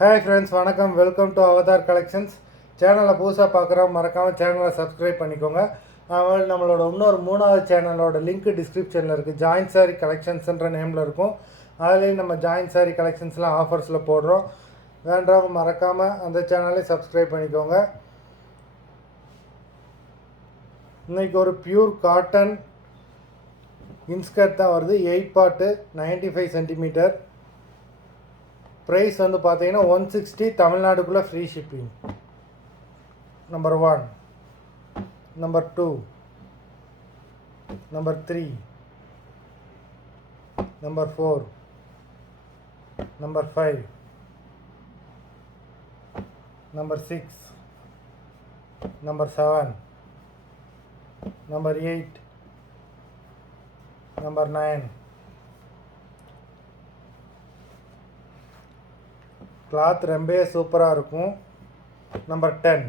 Hi friends, வணக்கம். Welcome to Avatar collections. சேனலை புதுசாக பார்க்குறோம், மறக்காமல் சேனலை சப்ஸ்கிரைப் பண்ணிக்கோங்க. நம்மளோட இன்னொரு 3வது சேனலோட லிங்க் டிஸ்கிரிப்ஷனில் இருக்குது. ஜாயின்ட் சாரி கலெக்ஷன்ஸ்ன்ற நேமில் இருக்கும். அதுலேயும் நம்ம ஜாயின்ட் சாரி கலெக்ஷன்ஸ்லாம் ஆஃபர்ஸில் போடுறோம். வேண்டவங்க மறக்காமல் அந்த சேனலையும் சப்ஸ்கிரைப் பண்ணிக்கோங்க. இன்றைக்கி ஒரு பியூர் காட்டன் இன்ஸ்கர்ட் தான் வருது. 8 பார்ட்டு, 95 சென்டிமீட்டர். ப்ரைஸ் வந்து பார்த்தீங்கன்னா 160, தமிழ்நாடுக்குள்ளே free shipping. Number 1, number 2, number 3, number 4, number 5, number 6, number 7, number 8, number 9. Cloth ரொம்பவே சூப்பராக இருக்கும். Number 10,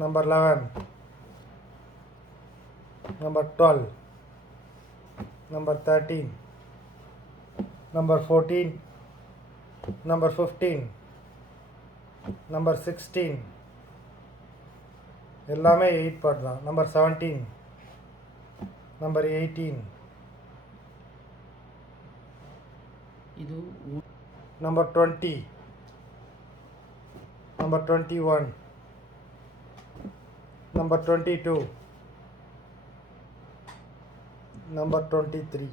number 11, number 12, number 13, number 14, number 15, number 16. எல்லாமே 8 பார்ட் தான். நம்பர் 17, நம்பர் 18, இது நம்பர் 20, நம்பர் 21, நம்பர் 22, நம்பர் 23.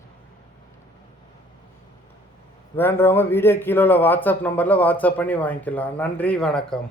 வேண்டவங்க வீடியோ கீழே வாட்ஸ்அப் நம்பரில் வாட்ஸ்அப் பண்ணி வாங்கிக்கலாம். நன்றி, வணக்கம்.